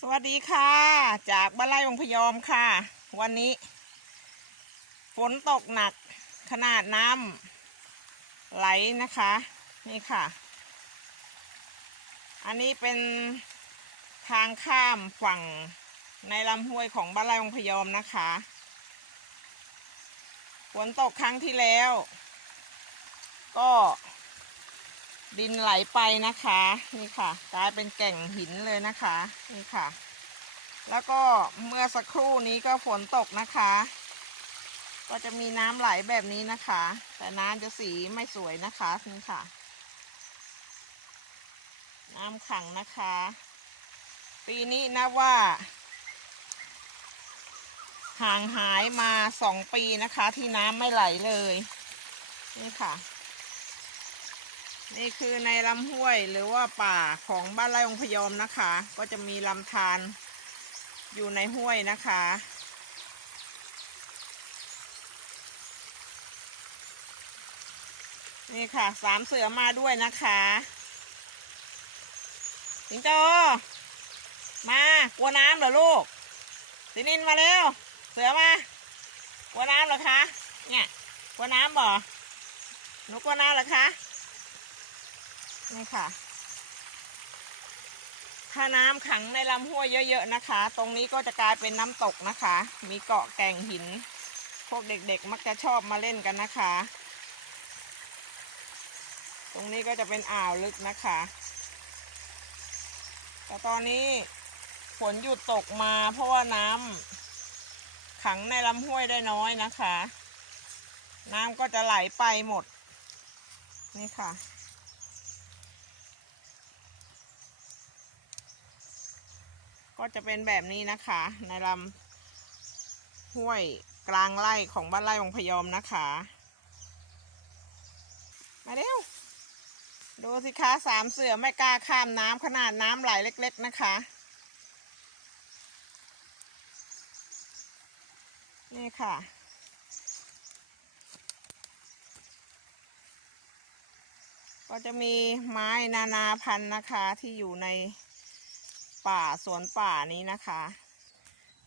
สวัสดีค่ะ จากบ้านไร่องพยอมค่ะ วันนี้ ฝนตกหนักขนาดน้ำไหลนะคะ นี่ค่ะ อันนี้เป็นทางข้ามฝั่งในลำห้วยของบ้านไร่องพยอมนะคะ ฝนตกครั้งที่แล้ว ก็ ดินไหลไปนะคะ นี่ค่ะ กลายเป็นแก่งหินเลยนะคะ นี่ค่ะ แล้วก็เมื่อสักครู่นี้ก็ฝนตกนะคะ ก็จะมีน้ำไหลแบบนี้นะคะ แต่น้ำจะสีไม่สวยนะคะนี่ค่ะ น้ำขังนะคะ ปีนี้นับว่า ห่างหายมาสองปีนะคะ ที่น้ำไม่ไหลเลย นี่ค่ะ นี่คือในลำห้วยหรือว่าป่าของบ้านไร่องพยอมนะคะ ก็จะมีลำธารอยู่ในห้วยนะคะ นี่ค่ะสามเสือมาด้วยนะคะสิงโตมากลัวน้ำเหรอลูกสินินมาเร็ว เสือมากลัวน้ำเหรอคะ เนี่ยกลัวน้ำบ่หนูกลัวน้ำเหรอคะ นี่ค่ะ ถ้าน้ำขังในลำห้วยเยอะ ๆนะคะ ตรงนี้ก็จะกลายเป็นน้ำตกนะคะ มีเกาะแก่งหิน พวกเด็กๆ มักจะชอบมาเล่นกันนะคะ ตรงนี้ก็จะเป็นอ่าวลึกนะคะ แต่ตอนนี้ฝนหยุดตกมาเพราะว่าน้ำขังในลำห้วยได้น้อยนะคะ น้ำก็จะไหลไปหมด นี่ค่ะ ก็จะเป็นแบบนี้นะคะ ในลำห้วยกลางไร่ของบ้านไร่องพยอมนะคะ มาเร็ว ดูสิคะสามเสือไม่กล้าข้ามน้ำขนาดน้ำไหลเล็ก ๆ นะคะนี่ค่ะ ก็จะมีไม้นานาพันธุ์นะคะที่อยู่ใน ป่าสวนป่านี้นะคะ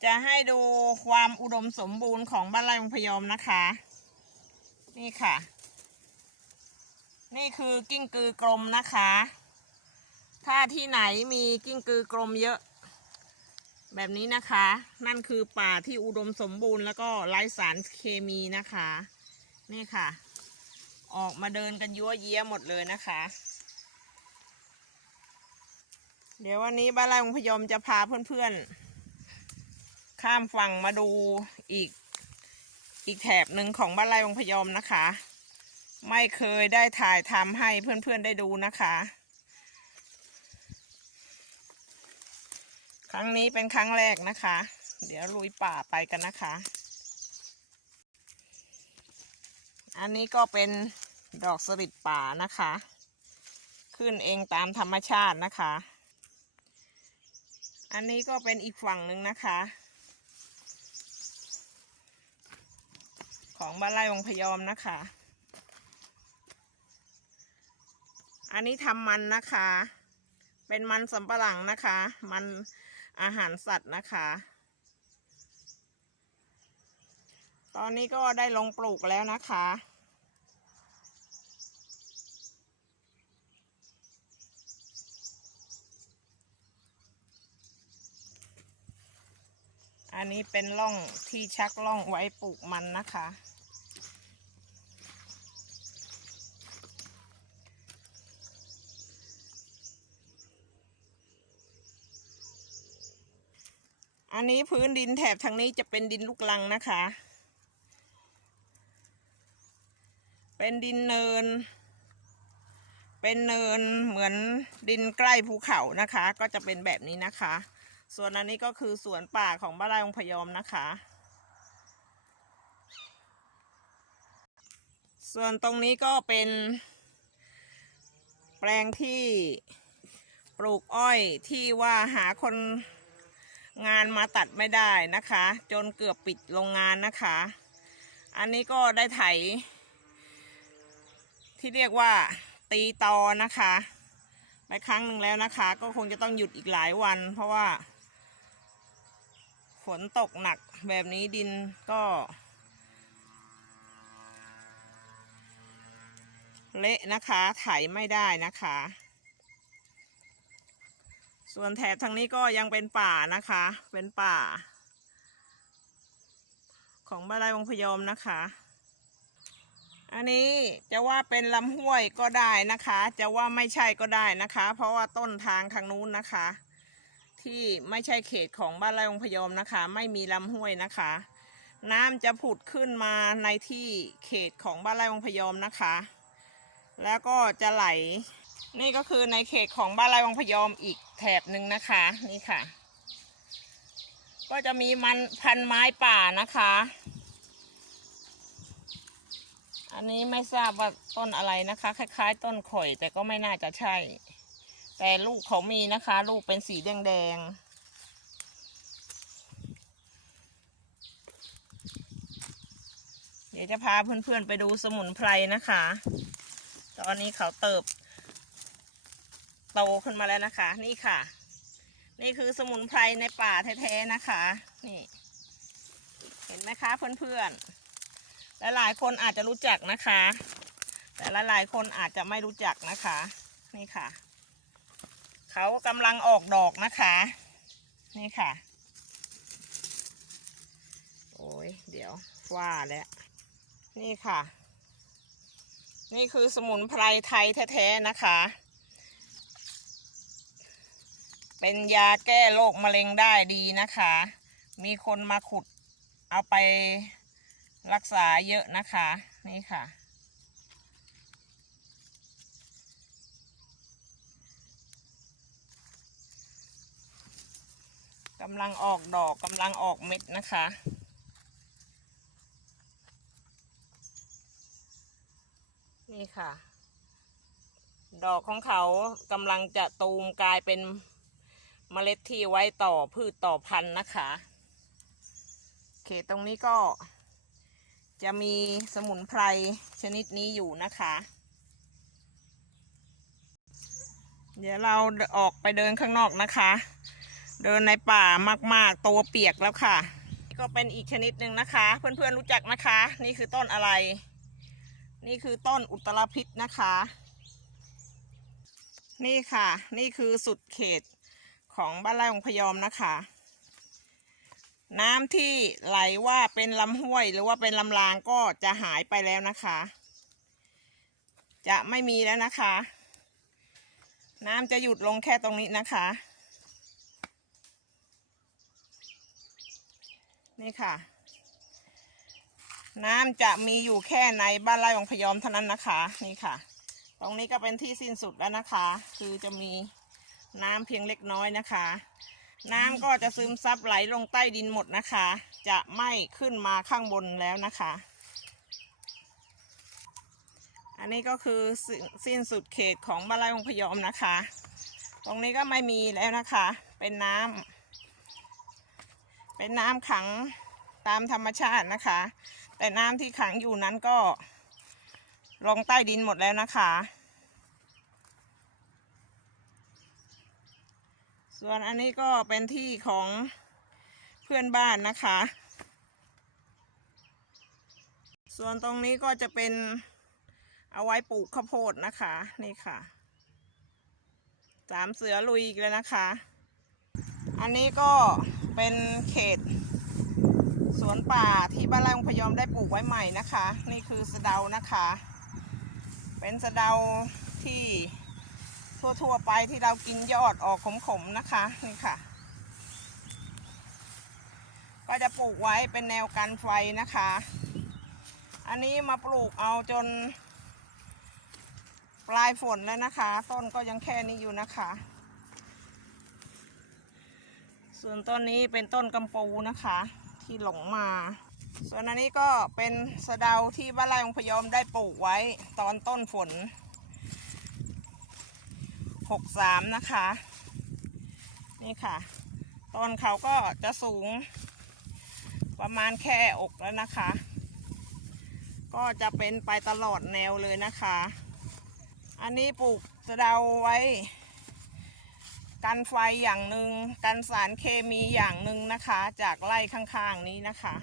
จะให้ดูความอุดมสมบูรณ์ของบ้านไร่องพยอมนะคะ นี่ค่ะ นี่คือกิ้งกือกรมนะคะ ถ้าที่ไหนมีกิ้งกือกรมเยอะ แบบนี้นะคะ นั่นคือป่าที่อุดมสมบูรณ์แล้วก็ไร้สารเคมีนะคะ นี่ค่ะ ออกมาเดินกันยั่วเยี้ยหมดเลยนะคะ เดี๋ยววันนี้บ้านไร่องพยอมจะพาเพื่อนๆ ข้ามฝั่งมาดูอีกอีกแถบหนึ่งของบ้านไร่องพยอมนะคะ ไม่เคยได้ถ่ายทำให้เพื่อนๆได้ดูนะคะ ครั้งนี้เป็นครั้งแรกนะคะ เดี๋ยวลุยป่าไปกันนะคะ อันนี้ก็เป็นดอกสลิดป่านะคะ ขึ้นเองตามธรรมชาตินะคะ อันนี้ก็เป็นอีกฝั่งหนึ่งนะคะ ของบ้านไร่องพยอมนะคะ อันนี้ทำมันนะคะ เป็นมันสำปะหลังนะคะ มันอาหารสัตว์นะคะ ตอนนี้ก็ได้ลงปลูกแล้วนะคะ อันนี้เป็นร่องที่ชักร่องไว้ปลูกมันนะคะ อันนี้พื้นดินแถบทางนี้จะเป็นดินลูกลังนะคะ เป็นดินเนิน เป็นเนินเหมือนดินใกล้ภูเขานะคะ ก็จะเป็นแบบนี้นะคะ ส่วนอันนี้ก็คือสวนป่าของบ้านไร่องพยอมนะคะ ส่วนตรงนี้ก็เป็น แปลงที่ปลูกอ้อยที่ว่าหาคนงานมาตัดไม่ได้นะคะ จนเกือบปิดโรงงานนะคะ อันนี้ก็ได้ไถ ที่เรียกว่าตีตอนะคะ ไปครั้งหนึ่งแล้วนะคะ ก็คงจะต้องหยุดอีกหลายวัน เพราะว่า นตกหนักแบบนี้ดินก็ เละนะคะไถไม่ได้นะคะ ส่วนแถบทางนี้ก็ยังเป็นป่านะคะ เป็นป่า ของบ้านไร่วงพยอมนะคะ อันนี้จะว่าเป็นลำห้วยก็ได้นะคะ จะว่าไม่ใช่ก็ได้นะคะ เพราะว่าต้นทางทางนู้นนะคะ ที่ไม่ใช่เขตของบ้านไร่วงพยอมนะคะ ไม่มีลำห้วยนะคะ น้ำจะผุดขึ้นมาในที่เขตของบ้านไร่วงพยอมนะคะ แล้วก็จะไหล นี่ก็คือในเขตของบ้านไร่วงพยอมอีกแถบหนึ่งนะคะนี่ค่ะ ก็จะมีมันพันไม้ป่านะคะ อันนี้ไม่ทราบว่าต้นอะไรนะคะ คล้าย ๆ ต้นข่อยแต่ก็ไม่น่าจะใช่ แต่ลูกเขามีนะคะ ลูกเป็นสีแดงๆเดี๋ยวจะพาเพื่อนๆไปดูสมุนไพรนะคะ ตอนนี้เขาเติบ โตขึ้นมาแล้วนะคะ นี่ค่ะ นี่คือสมุนไพรในป่าแท้ๆนะคะ นี่ เห็นไหมคะเพื่อนๆและหลายคนอาจจะรู้จักนะคะ แต่ละหลายคนอาจจะไม่รู้จักนะคะ นี่ค่ะ เขากำลังออกดอกนะคะ นี่ค่ะ โอ้ยเดี๋ยวว่าแล้ว นี่ค่ะ นี่คือสมุนไพรไทยแท้ๆนะคะ เป็นยาแก้โรคมะเร็งได้ดีนะคะ มีคนมาขุดเอาไปรักษาเยอะนะคะ นี่ค่ะ กำลังออกดอกกำลังออกเม็ดนะคะ นี่ค่ะ ดอกของเขากำลังจะตูมกลายเป็นเมล็ดที่ไว้ต่อพืชต่อพันธุ์นะคะเขตตรงนี้ก็จะมีสมุนไพรชนิดนี้อยู่นะคะ เดี๋ยวเราออกไปเดินข้างนอกนะคะ เดินในป่ามากๆ ตัวเปียกแล้วค่ะ ก็เป็นอีกชนิดหนึ่งนะคะ เพื่อนๆรู้จักนะคะ นี่คือต้นอะไร นี่คือต้นอุตรพิษนะคะ นี่ค่ะ นี่คือสุดเขตของบ้านไร่ของพยอมนะคะ น้ำที่ไหลว่าเป็นลำห้วยหรือว่าเป็นลำรางก็จะหายไปแล้วนะคะ จะไม่มีแล้วนะคะ น้ำจะหยุดลงแค่ตรงนี้นะคะ นี่ค่ะ น้ำจะมีอยู่แค่ในบ้านไร่ของพยอมเท่านั้นนะคะ นี่ค่ะ ตรงนี้ก็เป็นที่สิ้นสุดแล้วนะคะ คือจะมีน้ำเพียงเล็กน้อยนะคะ น้ำก็จะซึมซับไหลลงใต้ดินหมดนะคะ จะไม่ขึ้นมาข้างบนแล้วนะคะ อันนี้ก็คือสิ้นสุดเขตของบ้านไร่ของพยอมนะคะ ตรงนี้ก็ไม่มีแล้วนะคะ เป็นน้ำ เป็นน้ำขังตามธรรมชาตินะคะ แต่น้ำที่ขังอยู่นั้นก็ลงใต้ดินหมดแล้วนะคะ ส่วนอันนี้ก็เป็นที่ของเพื่อนบ้านนะคะ ส่วนตรงนี้ก็จะเป็นเอาไว้ปลูกข้าวโพดนะคะ นี่ค่ะ สามเสือลุยอีกแล้วนะคะ อันนี้ก็เป็นเขต สวนป่าที่บ้านไร่องพยอมได้ปลูกไว้ใหม่นะคะ นี่คือสะเดานะคะ เป็นสะเดาที่ทั่วๆไปที่เรากินยอดออกขมๆนะคะนี่ค่ะ ก็จะปลูกไว้เป็นแนวกันไฟนะคะ อันนี้มาปลูกเอาจน ปลายฝนแล้วนะคะ ต้นก็ยังแค่นี้อยู่นะคะ ส่วนต้นนี้เป็นต้นกำปูนะคะ ที่หลงมา ส่วนอันนี้ก็เป็นสะเดาที่บ้านไร่องพยอมได้ปลูกไว้ตอนต้นฝน 63 นะคะ นี่ค่ะ ต้นเขาก็จะสูง ประมาณแค่อกแล้วนะคะ ก็จะเป็นไปตลอดแนวเลยนะคะ อันนี้ปลูกสะเดาไว้ กันไฟอย่างหนึ่งกันสารเคมีอย่างหนึ่งนะคะ จากไร่ข้างๆนี้นะคะ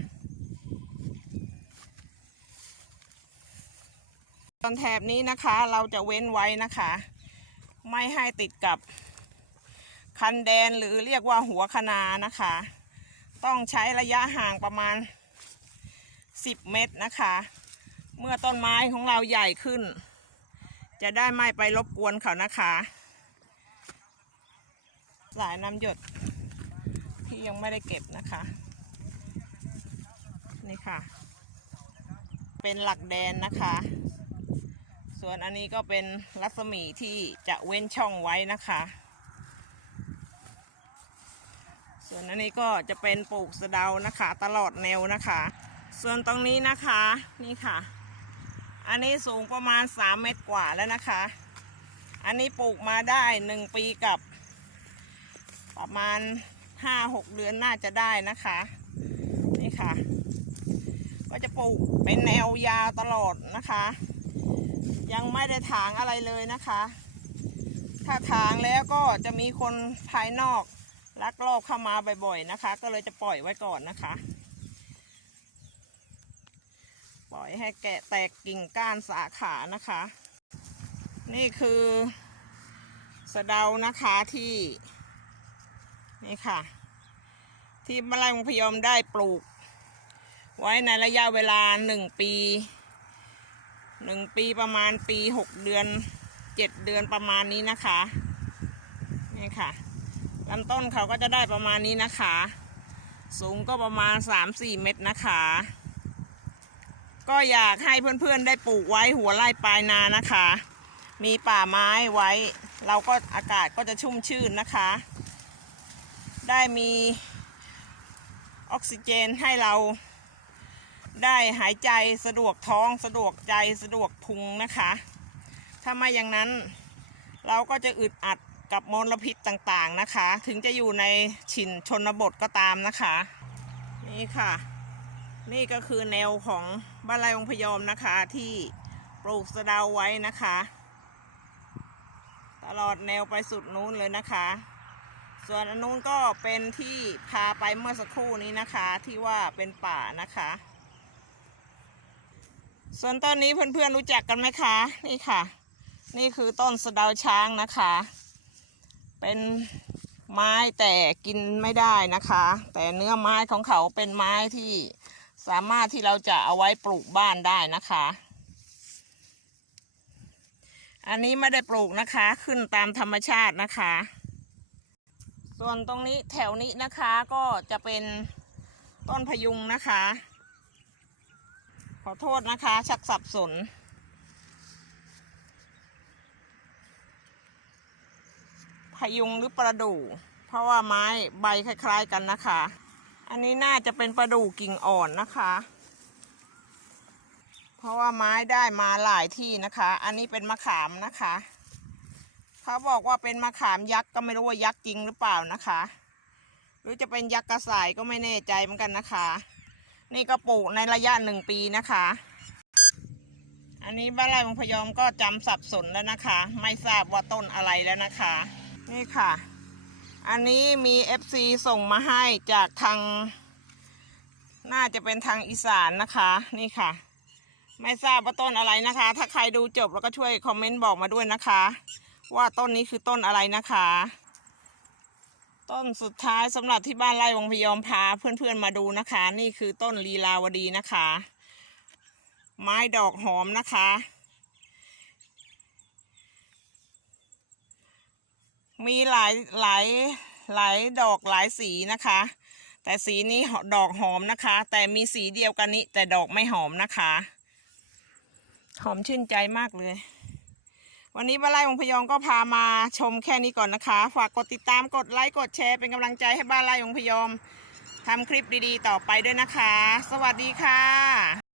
ตอนแถบนี้นะคะเราจะเว้นไว้นะคะ ไม่ให้ติดกับคันแดนหรือเรียกว่าหัวคนานะคะ ต้องใช้ระยะห่างประมาณ 10 เมตรนะคะ เมื่อต้นไม้ของเราใหญ่ขึ้น จะได้ไม่ไปรบกวนเขานะคะ สายน้ำหยดที่ยังไม่ได้เก็บนะคะ นี่ค่ะ เป็นหลักแดนนะคะ ส่วนอันนี้ก็เป็นรัศมีที่จะเว้นช่องไว้นะคะ ส่วนอันนี้ก็จะเป็นปลูกสะเดานะคะ ตลอดแนวนะคะ ส่วนตรงนี้นะคะนี่ค่ะ อันนี้สูงประมาณ 3 เมตรกว่าแล้วนะคะ อันนี้ปลูกมาได้ 1 ปีกับ ประมาณ5-6เดือนน่าจะได้นะคะ นี่ค่ะ ก็จะปลูกเป็นแนวยาวตลอดนะคะ ยังไม่ได้ถางอะไรเลยนะคะ ถ้าถางแล้วก็จะมีคนภายนอกลักลอบเข้ามาบ่อยๆนะคะ ก็เลยจะปล่อยไว้ก่อนนะคะ ปล่อยให้แกะแตกกิ่งก้านสาขานะคะ นี่คือสะเดานะคะที่ นี่ค่ะ ที่มะลังพยอมได้ปลูก ไว้ในระยะเวลาหนึ่งปีหนึ่งปีประมาณปีหกเดือนเจ็ดเดือนประมาณนี้นะคะนี่ค่ะลำต้นเขาก็จะได้ประมาณนี้นะคะ สูงก็ประมาณ3-4เมตรนะคะ ก็อยากให้เพื่อนๆได้ปลูกไว้หัวไร่ปลายนานะคะ มีป่าไม้ไว้ เราก็อากาศก็จะชุ่มชื่นนะคะ ได้มีออกซิเจนให้เราได้หายใจสะดวกท้องสะดวกใจสะดวกพุงนะคะ ถ้าไม่อย่างนั้นเราก็จะอึดอัดกับมลพิษต่างๆนะคะ ถึงจะอยู่ในถิ่นชนบทก็ตามนะคะ นี่ค่ะ นี่ก็คือแนวของบ้านไร่องพยอมนะคะ ที่ปลูกสะเดาไว้นะคะ ตลอดแนวไปสุดนู้นเลยนะคะ ส่วนอันนู้นก็เป็นที่พาไปเมื่อสักครู่นี้นะคะที่ว่าเป็นป่านะคะ ส่วนต้นนี้เพื่อนๆรู้จักกันไหมคะ นี่ค่ะ นี่คือต้นสะเดาช้างนะคะ เป็นไม้แต่กินไม่ได้นะคะ แต่เนื้อไม้ของเขาเป็นไม้ที่สามารถที่เราจะเอาไว้ปลูกบ้านได้นะคะ อันนี้ไม่ได้ปลูกนะคะขึ้นตามธรรมชาตินะคะ ส่วนตรงนี้แถวนี้นะคะก็จะเป็นต้นพยุงนะคะ ขอโทษนะคะ ชักสับสน พยุงหรือประดู่ เพราะว่าไม้ใบคล้าย ๆกันนะคะ อันนี้น่าจะเป็นประดู่กิ่งอ่อนนะคะ เพราะว่าไม้ได้มาหลายที่นะคะ อันนี้เป็นมะขามนะคะ เขาบอกว่าเป็นมะขามยักษ์ก็ไม่รู้ว่ายักษ์จริงหรือเปล่านะคะ หรือจะเป็นยักษ์กระสายก็ไม่แน่ใจเหมือนกันนะคะ นี่ก็ปลูกในระยะหนึ่งปีนะคะ อันนี้บ้านไร่บางพยอมก็จำสับสนแล้วนะคะ ไม่ทราบว่าต้นอะไรแล้วนะคะ นี่ค่ะ อันนี้มี FC ส่งมาให้จากทางน่าจะเป็นทางอีสานนะคะ นี่ค่ะ ไม่ทราบว่าต้นอะไรนะคะ ถ้าใครดูจบแล้วก็ช่วยคอมเมนต์บอกมาด้วยนะคะ ว่าต้นนี้คือต้นอะไรนะคะ ต้นสุดท้ายสำหรับที่บ้านไร่วงพยอมพาเพื่อนๆมาดูนะคะ นี่คือต้นลีลาวดีนะคะ ไม้ดอกหอมนะคะ มีหลายหลายหลายดอกหลายสีนะคะ แต่สีนี้ดอกหอมนะคะ แต่มีสีเดียวกันนี้แต่ดอกไม่หอมนะคะ หอมชื่นใจมากเลย วันนี้บ้านไร่วงพยองก็พามาชมแค่นี้ก่อนนะคะ ฝากกดติดตามกดไลค์กดแชร์เป็นกำลังใจให้บ้านไร่วงพยอมทำคลิปดีๆ ต่อไปด้วยนะคะ สวัสดีค่ะ